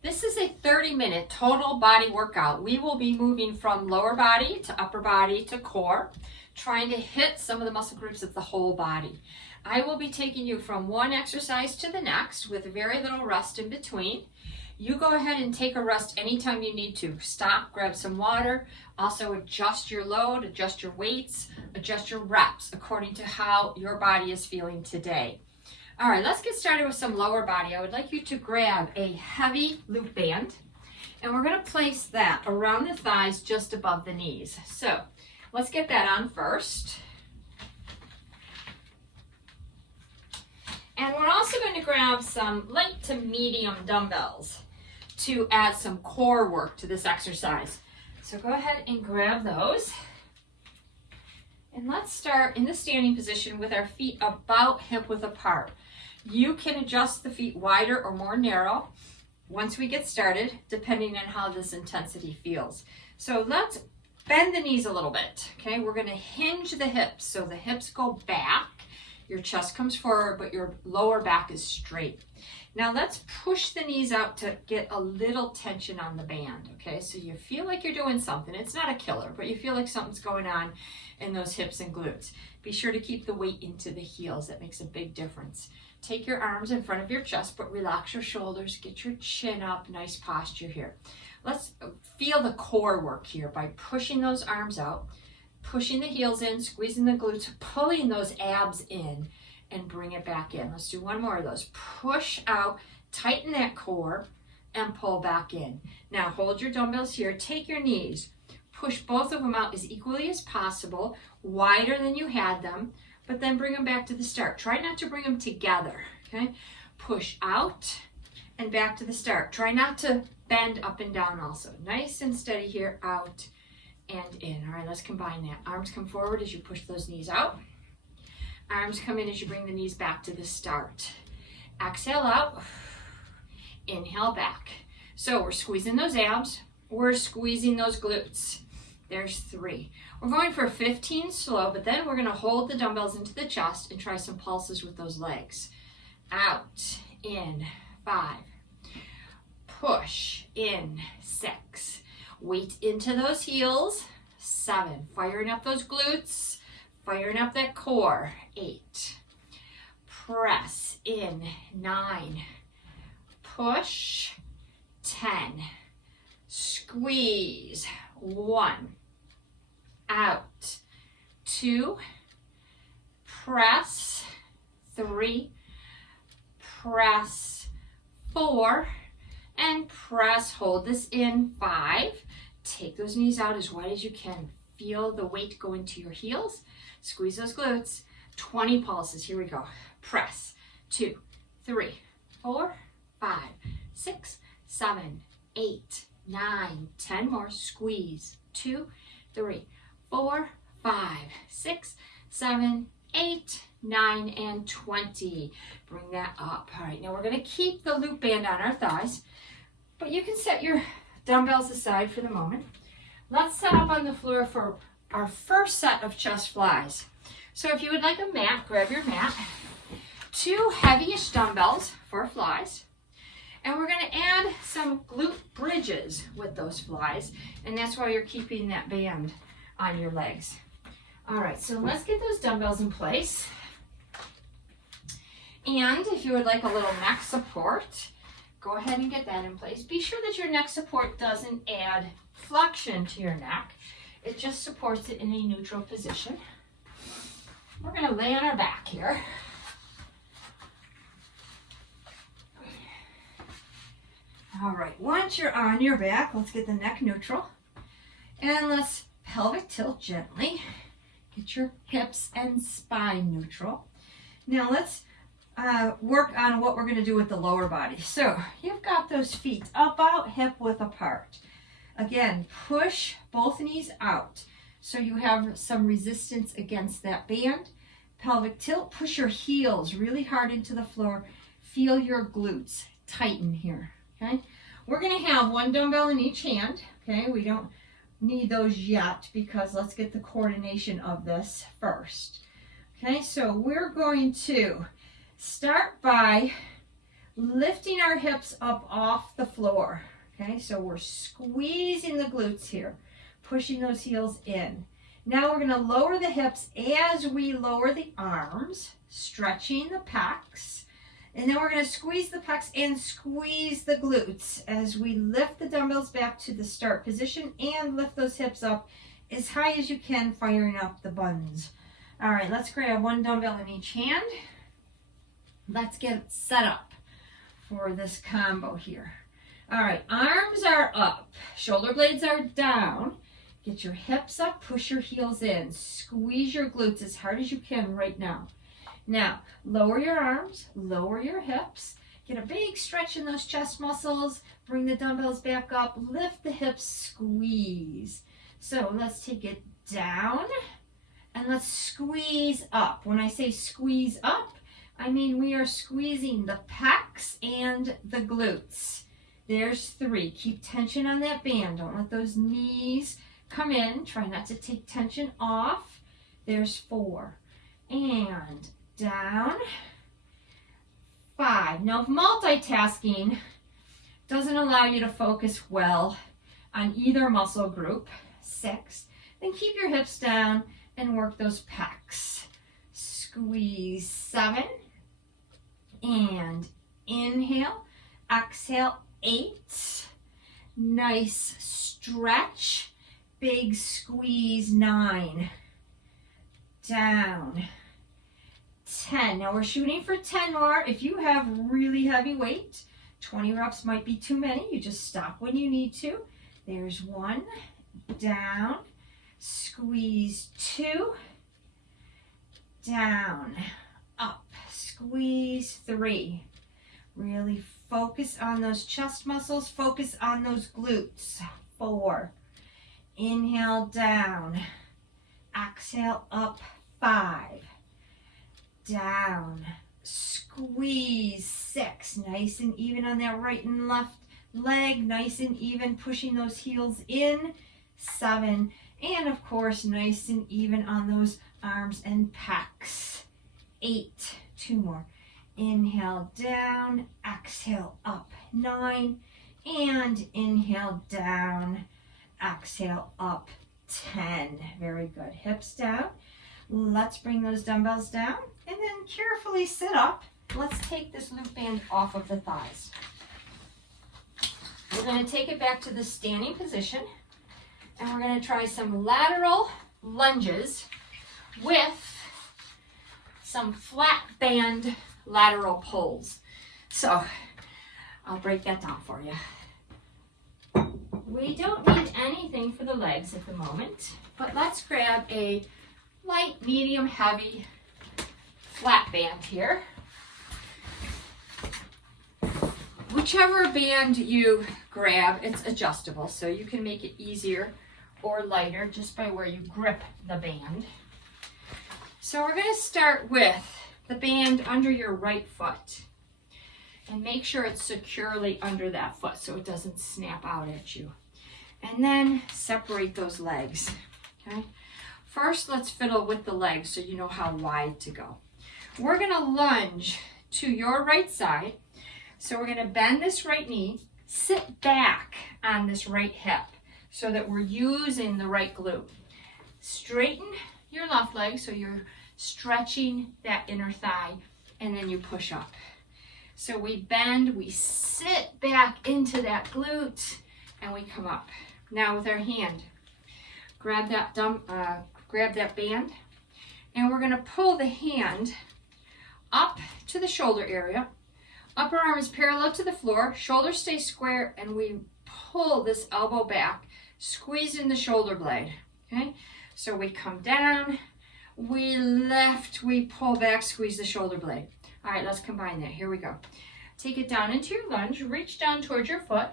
This is a 30-minute total body workout. We will be moving from lower body to upper body to core, trying to hit some of the muscle groups of the whole body. I will be taking you from one exercise to the next with very little rest in between. You go ahead and take a rest anytime you need to. Stop, grab some water, also adjust your load, adjust your weights, adjust your reps according to how your body is feeling today. All right, let's get started with some lower body. I would like you to grab a heavy loop band, and we're going to place that around the thighs just above the knees. So let's get that on first. And we're also going to grab some light to medium dumbbells to add some core work to this exercise. So go ahead and grab those. And let's start in the standing position with our feet about hip width apart. You can adjust the feet wider or more narrow once we get started, depending on how this intensity feels. So let's bend the knees a little bit, okay? We're gonna hinge the hips, so the hips go back, your chest comes forward, but your lower back is straight. Now let's push the knees out to get a little tension on the band, okay? So you feel like you're doing something. It's not a killer, but you feel like something's going on in those hips and glutes. Be sure to keep the weight into the heels. That makes a big difference. Take your arms in front of your chest, but relax your shoulders, get your chin up, nice posture here. Let's feel the core work here by pushing those arms out, pushing the heels in, squeezing the glutes, pulling those abs in, and bring it back in. Let's do one more of those. Push out, tighten that core, and pull back in. Now hold your dumbbells here, take your knees, push both of them out as equally as possible, wider than you had them, but then bring them back to the start. Try not to bring them together, okay? Push out and back to the start. Try not to bend up and down also. Nice and steady here, out and in. All right, let's combine that. Arms come forward as you push those knees out. Arms come in as you bring the knees back to the start. Exhale out, inhale back. So we're squeezing those abs, we're squeezing those glutes. There's 3. We're going for 15 slow, but then we're gonna hold the dumbbells into the chest and try some pulses with those legs. Out, in, 5. Push, in, 6. Weight into those heels, 7. Firing up those glutes, firing up that core, 8. Press, in, 9. Push, 10. Squeeze, 1. Out, 2. Press, 3. Press, 4. And press, hold this in, 5. Take those knees out as wide as you can. Feel the weight go into your heels. Squeeze those glutes. 20 pulses, here we go. Press, 2, 3, 4, 5, 6, 7, 8, 9, 10 more. Squeeze, 2, 3, 4, 5, 6, 7, 8, 9, and 20. Bring that up. All right, now we're gonna keep the loop band on our thighs, but you can set your dumbbells aside for the moment. Let's set up on the floor for our first set of chest flies. So if you would like a mat, grab your mat. 2 heavyish dumbbells for flies. And we're gonna add some glute bridges with those flies, and that's why you're keeping that band on your legs. All right, so let's get those dumbbells in place. And if you would like a little neck support, go ahead and get that in place. Be sure that your neck support doesn't add flexion to your neck. It just supports it in a neutral position. We're gonna lay on our back here. All right, once you're on your back, let's get the neck neutral. And let's pelvic tilt gently. Get your hips and spine neutral. Now let's work on what we're gonna do with the lower body. So you've got those feet about hip width apart. Again, push both knees out so you have some resistance against that band. Pelvic tilt, push your heels really hard into the floor. Feel your glutes tighten here, okay? We're gonna have 1 dumbbell in each hand, okay? We don't need those yet because let's get the coordination of this first. Okay, so we're going to start by lifting our hips up off the floor. Okay, so we're squeezing the glutes here, pushing those heels in. Now we're going to lower the hips as we lower the arms, stretching the pecs. And then we're going to squeeze the pecs and squeeze the glutes as we lift the dumbbells back to the start position and lift those hips up as high as you can, firing up the buns. All right, let's grab one dumbbell in each hand. Let's get set up for this combo here. All right, arms are up, shoulder blades are down. Get your hips up, push your heels in, squeeze your glutes as hard as you can right now. Now, lower your arms, lower your hips, get a big stretch in those chest muscles, bring the dumbbells back up, lift the hips, squeeze. So let's take it down and let's squeeze up. When I say squeeze up, I mean we are squeezing the pecs and the glutes. There's 3. Keep tension on that band. Don't let those knees come in. Try not to take tension off. There's 4. And down. 5. Now, if multitasking doesn't allow you to focus well on either muscle group, 6, then keep your hips down and work those pecs. Squeeze. 7. And inhale. Exhale. 8. Nice stretch. Big squeeze. 9. Down. 10. Now we're shooting for 10 more. If you have really heavy weight, 20 reps might be too many. You just stop when you need to. There's 1. Down. Squeeze. 2. Down. Up. Squeeze. 3. Really focus on those chest muscles. Focus on those glutes. 4. Inhale, down. Exhale, up. 5. Down. Squeeze. 6. Nice and even on that right and left leg. Nice and even, pushing those heels in. 7. And of course, nice and even on those arms and pecs. 8. 2 more. Inhale, down. Exhale, up. 9. And inhale, down. Exhale, up. 10. Very good. Hips down. Let's bring those dumbbells down and then carefully sit up. Let's take this loop band off of the thighs. We're going to take it back to the standing position and we're going to try some lateral lunges with some flat band lateral pulls. So I'll break that down for you. We don't need anything for the legs at the moment, but let's grab a light, medium, heavy flat band here. Whichever band you grab, it's adjustable, so you can make it easier or lighter just by where you grip the band. So we're going to start with the band under your right foot. And make sure it's securely under that foot so it doesn't snap out at you. And then separate those legs, okay? First, let's fiddle with the legs so you know how wide to go. We're gonna lunge to your right side. So we're gonna bend this right knee, sit back on this right hip so that we're using the right glute. Straighten your left leg so you're stretching that inner thigh, and then you push up. So we bend, we sit back into that glute, and we come up. Now with our hand, grab that band, and we're gonna pull the hand up to the shoulder area. Upper arm is parallel to the floor, shoulders stay square, and we pull this elbow back, squeeze in the shoulder blade, okay? So we come down, we lift, we pull back, squeeze the shoulder blade. All right, let's combine that. Here we go. Take it down into your lunge, reach down towards your foot,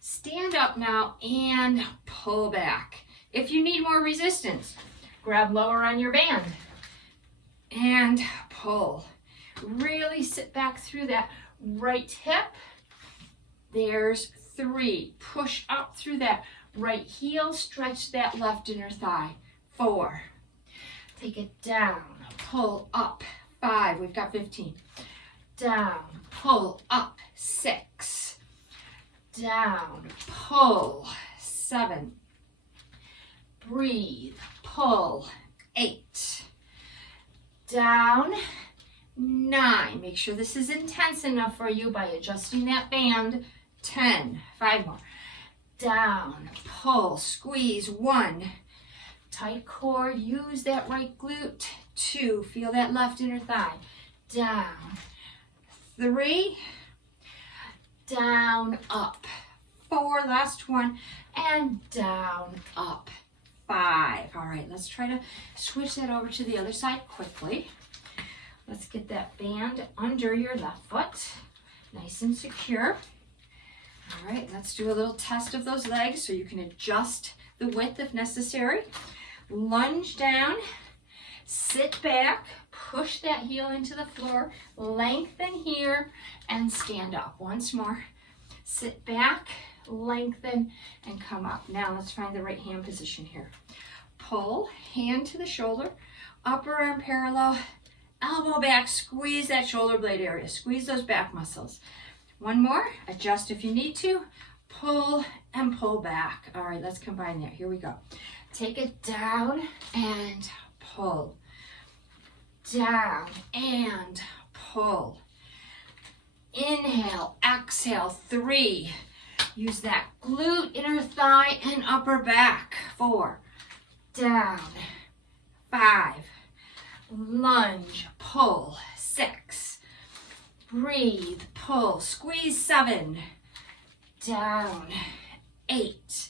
stand up now, and pull back. If you need more resistance, grab lower on your band and pull. Really sit back through that right hip. There's 3. Push up through that right heel, stretch that left inner thigh. 4. Take it down, pull up. 5, we've got 15. down, pull, up, 6, down, pull, 7, breathe, pull, 8, down, 9. Make sure this is intense enough for you by adjusting that band, 10, 5 more, down, pull, squeeze, 1, tight core, use that right glute, 2, feel that left inner thigh, down, 3, down, up, 4, last one, and down, up, 5. All right, let's try to switch that over to the other side quickly. Let's get that band under your left foot, nice and secure. All right, let's do a little test of those legs so you can adjust the width if necessary. Lunge down, sit back, push that heel into the floor, lengthen here, and stand up. Once more, sit back, lengthen, and come up. Now let's find the right hand position here. Pull, hand to the shoulder, upper arm parallel, elbow back, squeeze that shoulder blade area, squeeze those back muscles. One more, adjust if you need to, pull and pull back. All right, let's combine that. Here we go. Take it down and pull. Down and pull. Inhale, exhale, 3. Use that glute, inner thigh, and upper back. 4. Down. 5. Lunge, pull. 6. Breathe, pull. Squeeze, 7. Down. 8.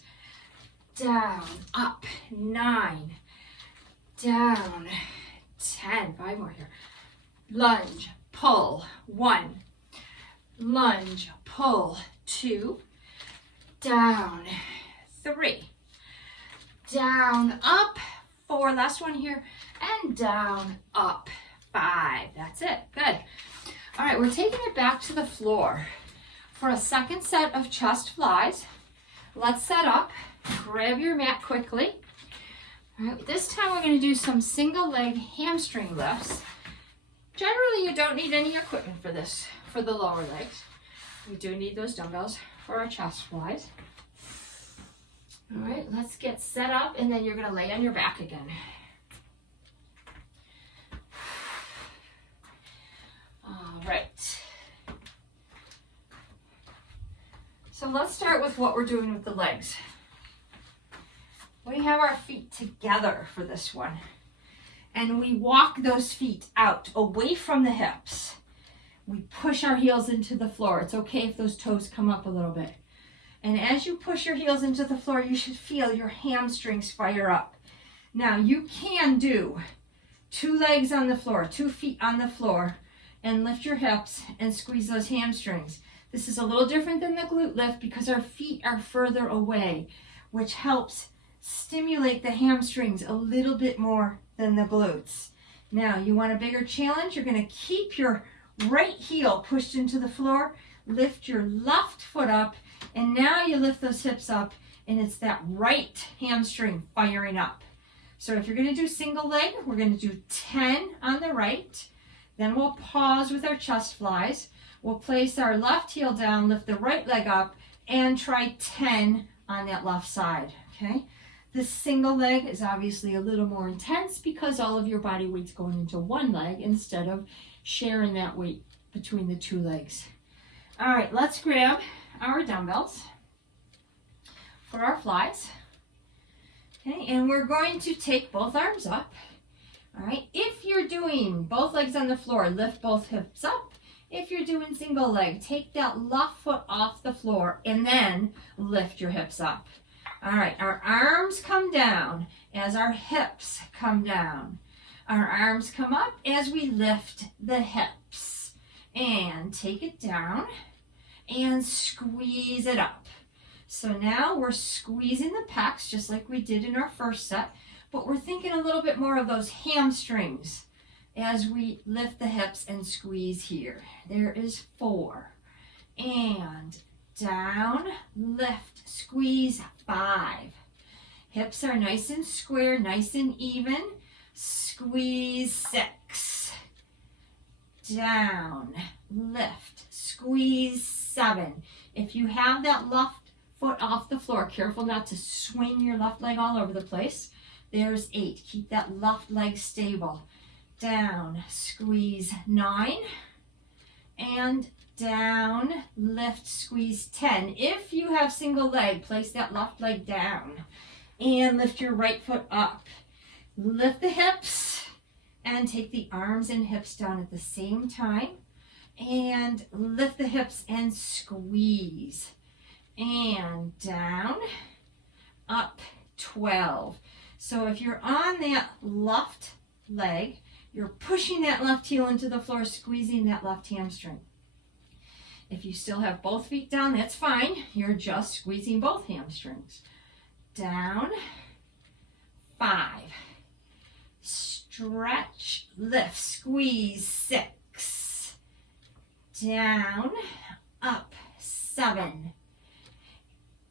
Down, up, 9. Down, 10. 5 more here. Lunge, pull. 1. Lunge, pull. 2. Down, 3. Down, up, 4. Last one here. And down, up, 5. That's it. Good. All right, we're taking it back to the floor for a second set of chest flies. Let's set up. Grab your mat quickly. All right, this time we're going to do some single leg hamstring lifts. Generally, you don't need any equipment for this, for the lower legs. We do need those dumbbells for our chest flies. All right, let's get set up, and then you're going to lay on your back again. All right. So let's start with what we're doing with the legs. We have our feet together for this one. And we walk those feet out away from the hips. We push our heels into the floor. It's okay if those toes come up a little bit. And as you push your heels into the floor, you should feel your hamstrings fire up. Now you can do 2 legs on the floor, 2 feet on the floor, and lift your hips and squeeze those hamstrings. This is a little different than the glute lift because our feet are further away, which helps stimulate the hamstrings a little bit more than the glutes. Now, you want a bigger challenge? You're going to keep your right heel pushed into the floor, lift your left foot up, and now you lift those hips up, and it's that right hamstring firing up. So if you're going to do single leg, we're going to do 10 on the right. Then we'll pause with our chest flies. We'll place our left heel down, lift the right leg up, and try 10 on that left side, okay? This single leg is obviously a little more intense because all of your body weight's going into one leg instead of sharing that weight between the 2 legs. All right, let's grab our dumbbells for our flies. Okay, and we're going to take both arms up. All right, if you're doing both legs on the floor, lift both hips up. If you're doing single leg, take that left foot off the floor and then lift your hips up. All right, our arms come down as our hips come down. Our arms come up as we lift the hips. And take it down and squeeze it up. So now we're squeezing the pecs just like we did in our first set, but we're thinking a little bit more of those hamstrings as we lift the hips and squeeze here. There is 4. And down, lift, squeeze, 5. Hips are nice and square, nice and even. Squeeze, 6. Down, lift, squeeze 7. If you have that left foot off the floor, careful not to swing your left leg all over the place. There's 8. Keep that left leg stable. Down, squeeze 9, and down, lift, squeeze 10. If you have single leg, place that left leg down and lift your right foot up. Lift the hips and take the arms and hips down at the same time, and lift the hips and squeeze, and down, up, 12. So if you're on that left leg, you're pushing that left heel into the floor, squeezing that left hamstring. If you still have both feet down, that's fine. You're just squeezing both hamstrings. Down, 5. Stretch, lift, squeeze, 6. Down, up, 7.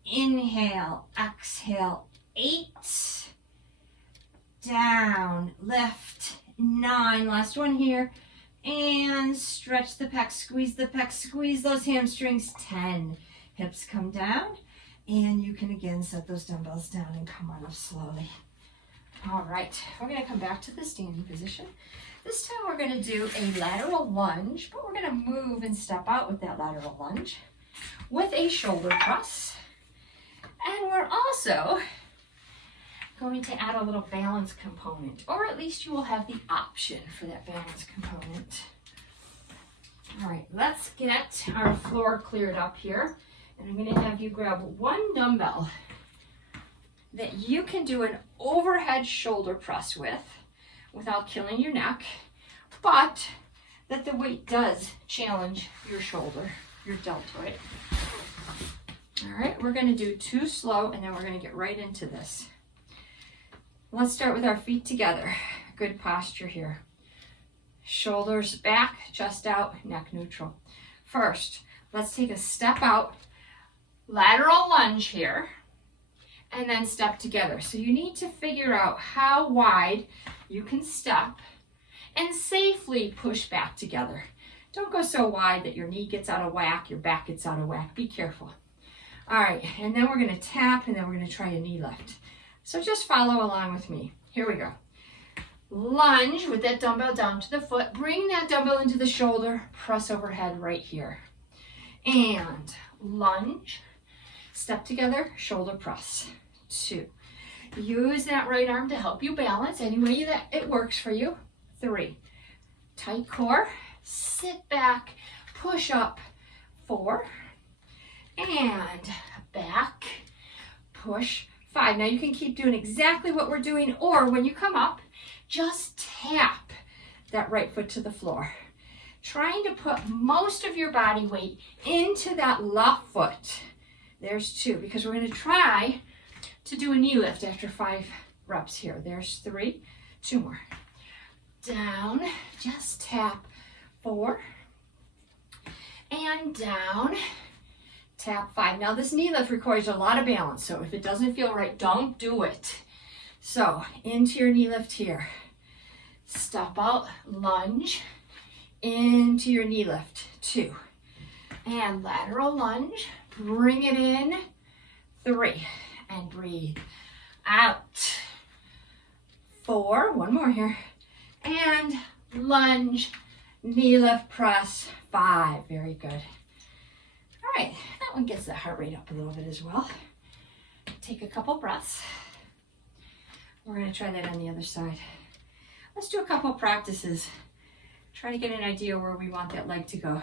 Inhale, exhale, 8. Down, lift, 9. Last one here. And stretch the pec, squeeze the pec, squeeze those hamstrings, 10. Hips come down, and you can again set those dumbbells down and come on up slowly. All right, we're gonna come back to the standing position. This time we're gonna do a lateral lunge, but we're gonna move and step out with that lateral lunge with a shoulder press. And we're also going to add a little balance component, or at least you will have the option for that balance component. All right, let's get our floor cleared up here. And I'm gonna have you grab one dumbbell that you can do an overhead shoulder press with without killing your neck, but that the weight does challenge your shoulder, your deltoid. All right, we're gonna do 2 slow, and then we're gonna get right into this. Let's start with our feet together. Good posture here. Shoulders back, chest out, neck neutral. First, let's take a step out, lateral lunge here, and then step together. So you need to figure out how wide you can step and safely push back together. Don't go so wide that your knee gets out of whack, your back gets out of whack. Be careful. All right, and then we're gonna tap, and then we're gonna try a knee lift. So just follow along with me. Here we go. Lunge with that dumbbell down to the foot. Bring that dumbbell into the shoulder. Press overhead right here. And lunge. Step together, shoulder press. 2. Use that right arm to help you balance any way that it works for you. 3. Tight core. Sit back. Push up. 4. And back. Push. 5. Now you can keep doing exactly what we're doing, or when you come up, just tap that right foot to the floor. Trying to put most of your body weight into that left foot. There's 2, because we're going to try to do a knee lift after 5 reps here. There's 3, 2 more. Down, just tap. 4, and down. Tap 5. Now this knee lift requires a lot of balance, so if it doesn't feel right, don't do it. So into your knee lift here. Step out, lunge, into your knee lift. 2. And lateral lunge, bring it in. 3, and breathe. Out. 4, one more here. And lunge, knee lift, press. 5, very good. All right, that one gets the heart rate up a little bit as well. Take a couple breaths. We're gonna try that on the other side. Let's do a couple practices. Try to get an idea where we want that leg to go.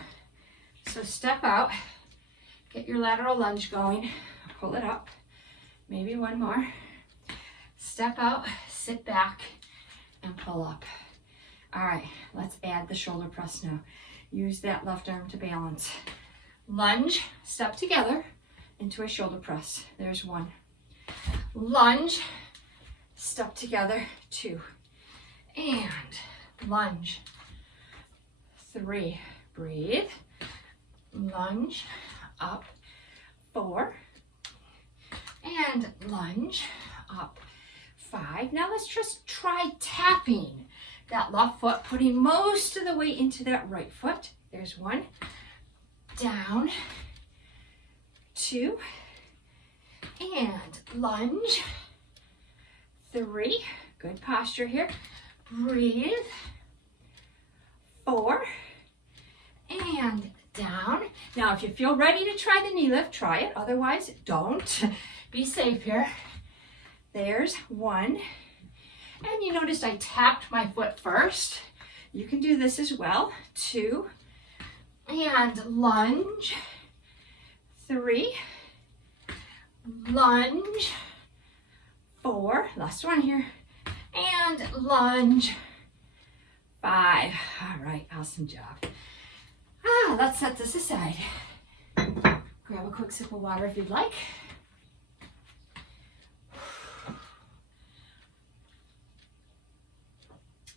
So step out, get your lateral lunge going, pull it up, maybe one more. Step out, sit back, and pull up. All right, let's add the shoulder press now. Use that left arm to balance. Lunge, step together into a shoulder press. There's 1. Lunge, step together, 2. And lunge. 3, breathe. Lunge, up. 4. And lunge, up. 5. Now let's just try tapping that left foot, putting most of the weight into that right foot. There's 1. Down. 2. And lunge. 3. Good posture here. Breathe. 4. And down. Now, if you feel ready to try the knee lift, try it. Otherwise, don't. Be safe here. There's 1. And you noticed I tapped my foot first. You can do this as well. 2. And lunge. 3. Lunge. 4. Last one here. And lunge. 5. All right, awesome job. Let's set this aside. Grab a quick sip of water if you'd like.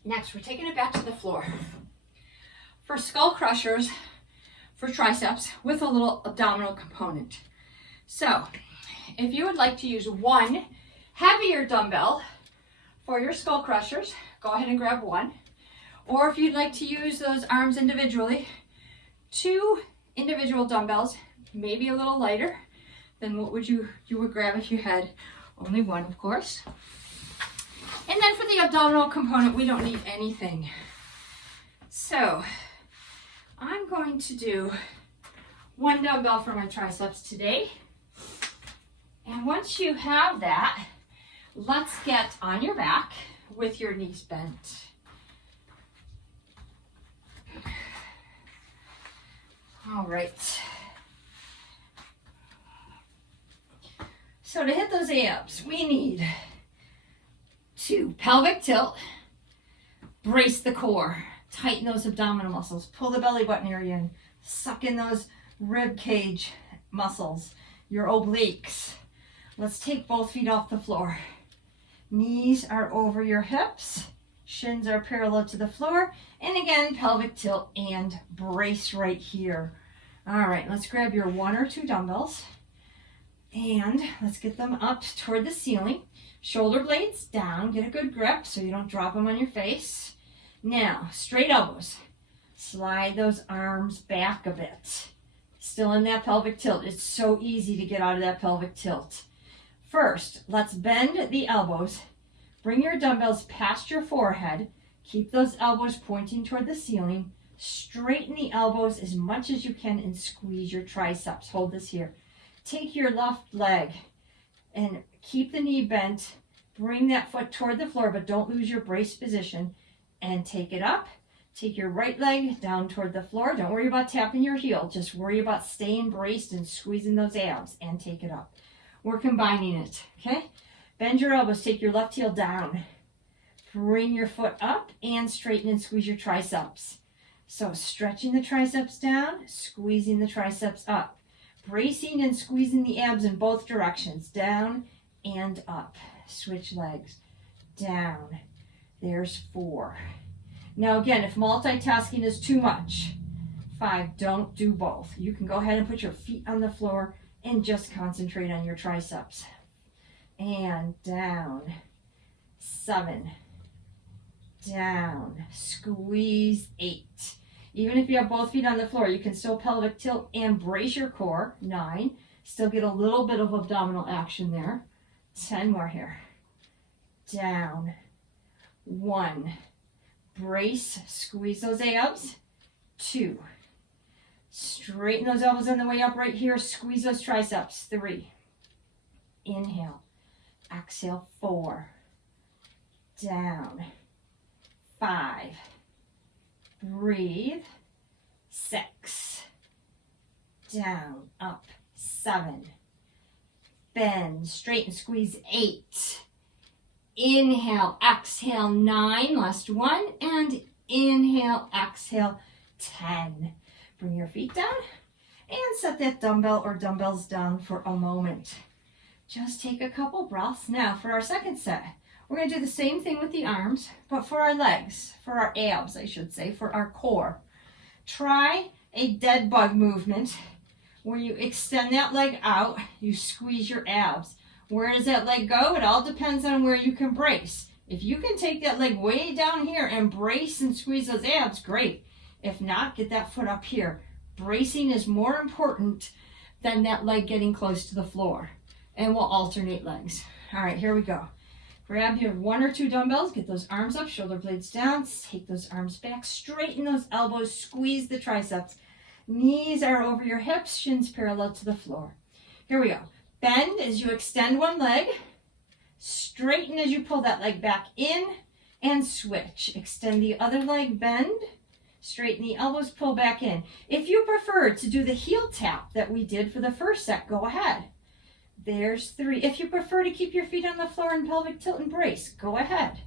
Next, we're taking it back to the floor. For skull crushers, for triceps, with a little abdominal component. So, if you would like to use 1 heavier dumbbell for your skull crushers, go ahead and grab 1. Or if you'd like to use those arms individually, 2 individual dumbbells, maybe a little lighter than what would you would grab if you had only 1, of course. And then for the abdominal component, we don't need anything. So I'm going to do 1 dumbbell for my triceps today. And once you have that, let's get on your back with your knees bent. All right. So to hit those abs, we need to pelvic tilt, brace the core, tighten those abdominal muscles, pull the belly button area in, suck in those rib cage muscles, your obliques. Let's take both feet off the floor. Knees are over your hips, shins are parallel to the floor, and again, pelvic tilt and brace right here. All right, let's grab your 1 or 2 dumbbells and let's get them up toward the ceiling. Shoulder blades down, get a good grip so you don't drop them on your face. Now, straight elbows. Slide those arms back a bit. Still in that pelvic tilt. It's so easy to get out of that pelvic tilt. First, let's bend the elbows. Bring your dumbbells past your forehead. Keep those elbows pointing toward the ceiling. Straighten the elbows as much as you can and squeeze your triceps. Hold this here. Take your left leg and keep the knee bent. Bring that foot toward the floor, but don't lose your brace position. And take it up. Take your right leg down toward the floor. Don't worry about tapping your heel. Just worry about staying braced and squeezing those abs. And take it up. We're combining it, okay? Bend your elbows. Take your left heel down. Bring your foot up and straighten and squeeze your triceps. So stretching the triceps down, squeezing the triceps up. Bracing and squeezing the abs in both directions. Down and up. Switch legs. Down. There's 4. Now again, if multitasking is too much, 5, don't do both. You can go ahead and put your feet on the floor and just concentrate on your triceps. And down. 7. Down. Squeeze. 8. Even if you have both feet on the floor, you can still pelvic tilt and brace your core. 9. Still get a little bit of abdominal action there. 10 more here. Down. 1. Brace, squeeze those abs. 2. Straighten those elbows on the way up right here. Squeeze those triceps. 3. Inhale. Exhale. 4. Down. 5. Breathe. 6. Down. Up. 7. Bend. Straighten. Squeeze. 8. Inhale. Exhale. 9. Last one. And inhale. Exhale. 10. Bring your feet down and set that dumbbell or dumbbells down for a moment. Just take a couple breaths. Now for our second set, we're going to do the same thing with the arms, but for our legs, for our abs, I should say, for our core. Try a dead bug movement where you extend that leg out, you squeeze your abs. Where does that leg go? It all depends on where you can brace. If you can take that leg way down here and brace and squeeze those abs, great. If not, get that foot up here. Bracing is more important than that leg getting close to the floor. And we'll alternate legs. All right, here we go. Grab your 1 or 2 dumbbells, get those arms up, shoulder blades down, take those arms back, straighten those elbows, squeeze the triceps. Knees are over your hips, shins parallel to the floor. Here we go. Bend as you extend one leg, straighten as you pull that leg back in, and switch. Extend the other leg, bend, straighten the elbows, pull back in. If you prefer to do the heel tap that we did for the first set, go ahead. There's 3. If you prefer to keep your feet on the floor and pelvic tilt and brace, go ahead.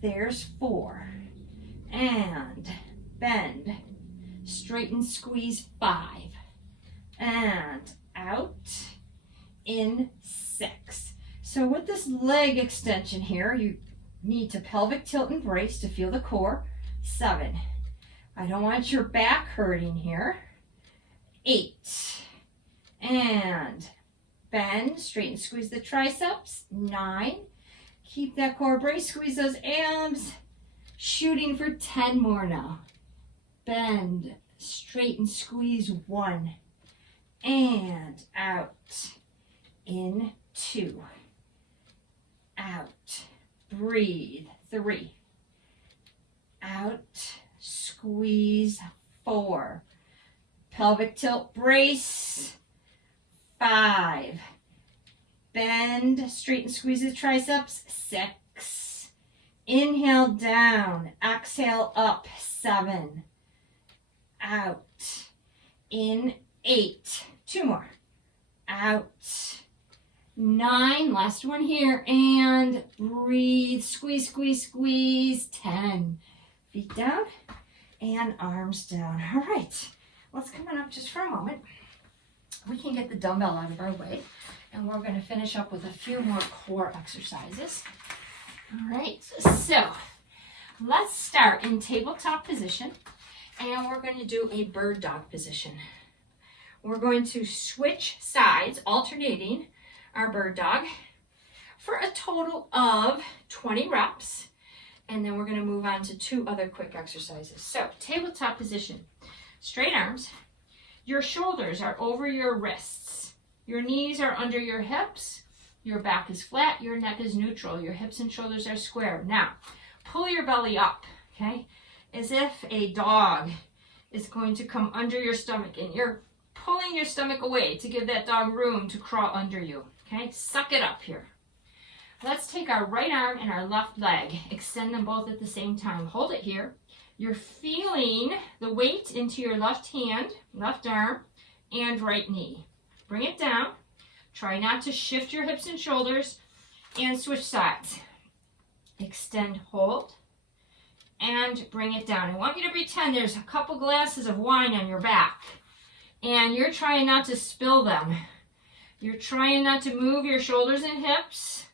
There's 4. And bend. Straighten, squeeze, 5. And out. In 6. So with this leg extension here, you need to pelvic tilt and brace to feel the core. 7. I don't want your back hurting here. 8. And bend, straighten, squeeze the triceps. 9. Keep that core brace, squeeze those abs. Shooting for 10 more now. Bend, straighten, squeeze. 1. And out. In 2. Out. Breathe. 3. Out. Squeeze. 4. Pelvic tilt, brace. 5. Bend, straighten, squeeze the triceps. 6. Inhale down, exhale up. 7. Out. In 8. 2 more. Out. 9. Last one here. And breathe. Squeeze, squeeze, squeeze. 10. Feet down and arms down. All right. Let's come on up just for a moment. We can get the dumbbell out of our way, and we're going to finish up with a few more core exercises. All right, so let's start in tabletop position, and we're going to do a bird dog position. We're going to switch sides, alternating our bird dog for a total of 20 reps, and then we're going to move on to 2 other quick exercises. So tabletop position, straight arms. Your shoulders are over your wrists. Your knees are under your hips. Your back is flat. Your neck is neutral. Your hips and shoulders are square. Now, pull your belly up, okay? As if a dog is going to come under your stomach, and you're pulling your stomach away to give that dog room to crawl under you, okay? Suck it up here. Let's take our right arm and our left leg. Extend them both at the same time. Hold it here. You're feeling the weight into your left hand, left arm, and right knee. Bring it down. Try not to shift your hips and shoulders, and switch sides. Extend, hold, and bring it down. I want you to pretend there's a couple glasses of wine on your back, and you're trying not to spill them. You're trying not to move your shoulders and hips.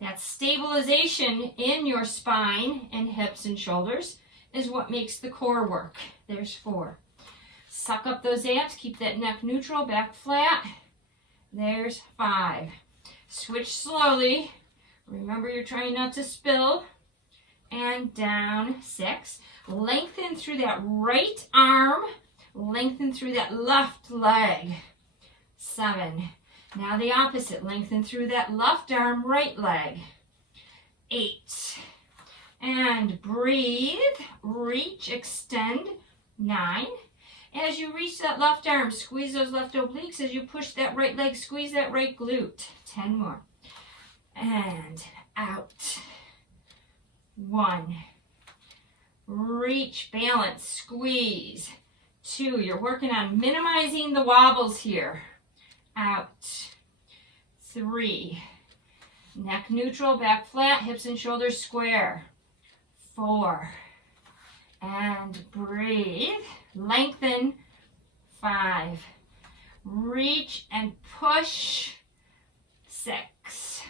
That stabilization in your spine and hips and shoulders is what makes the core work. There's 4. Suck up those abs, keep that neck neutral, back flat. There's 5. Switch slowly. Remember, you're trying not to spill. And down. 6. Lengthen through that right arm. Lengthen through that left leg. 7. Now the opposite. Lengthen through that left arm, right leg. 8. And breathe, reach, extend. 9. As you reach that left arm, squeeze those left obliques. As you push that right leg, squeeze that right glute. 10 more. And out. 1. Reach, balance, squeeze. 2. You're working on minimizing the wobbles here. Out. 3. Neck neutral, back flat, hips and shoulders square. 4. And breathe. Lengthen. 5. Reach and push. 6.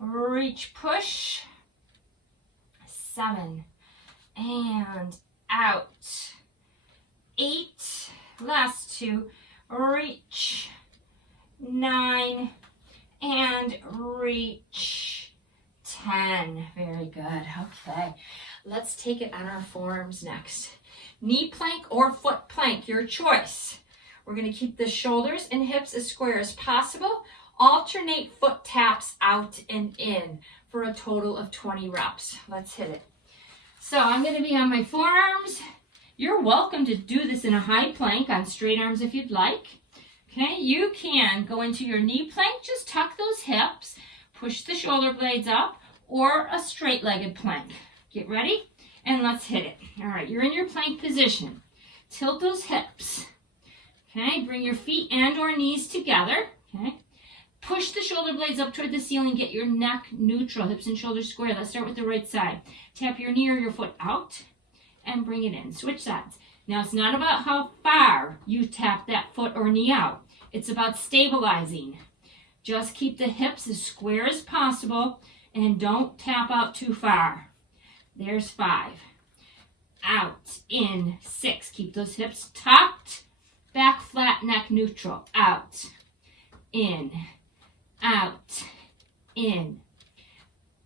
Reach, push. 7. And out. 8. Last 2. Reach. 9. And reach. 10. Very good. Okay. Let's take it on our forearms next. knee plank or foot plank, your choice. We're going to keep the shoulders and hips as square as possible. Alternate foot taps out and in for a total of 20 reps. Let's hit it. So I'm going to be on my forearms. You're welcome to do this in a high plank on straight arms if you'd like. Okay, you can go into your knee plank, just tuck those hips, push the shoulder blades up, or a straight-legged plank. Get ready, and let's hit it. All right, you're in your plank position. Tilt those hips. Okay, bring your feet and or knees together. Okay, push the shoulder blades up toward the ceiling. Get your neck neutral, hips and shoulders square. Let's start with the right side. Tap your knee or your foot out and bring it in. Switch sides. Now, it's not about how far you tap that foot or knee out. It's about stabilizing. Just keep the hips as square as possible and don't tap out too far. There's 5. Out, in, 6. Keep those hips tucked. Back flat, neck neutral. Out, in, out, in,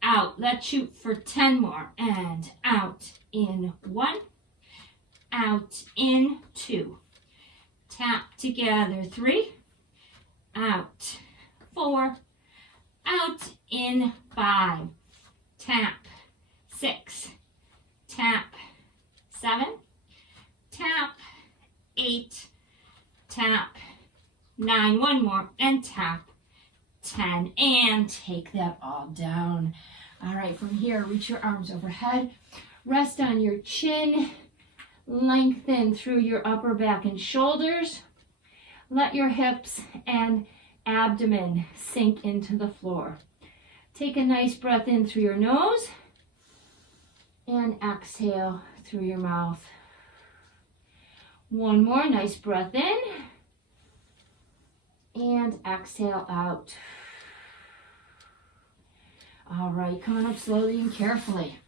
out. Let's shoot for 10 more. And out, in, 1. Out, in, 2. Tap together, 3. Out, 4. Out, in, 5. Tap, 6. Tap, 7. Tap, 8. Tap, 9. One more, and tap, 10. And take that all down. All right, from here, reach your arms overhead. Rest on your chin. Lengthen through your upper back and shoulders. Let your hips and abdomen sink into the floor. Take a nice breath in through your nose and exhale through your mouth. One more nice breath in and exhale out. All right, come on up slowly and carefully.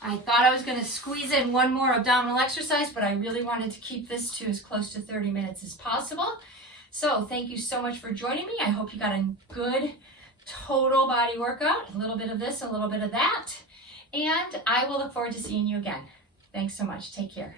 I thought I was going to squeeze in one more abdominal exercise, but I really wanted to keep this to as close to 30 minutes as possible. So thank you so much for joining me. I hope you got a good total body workout, a little bit of this, a little bit of that, and I will look forward to seeing you again. Thanks so much. Take care.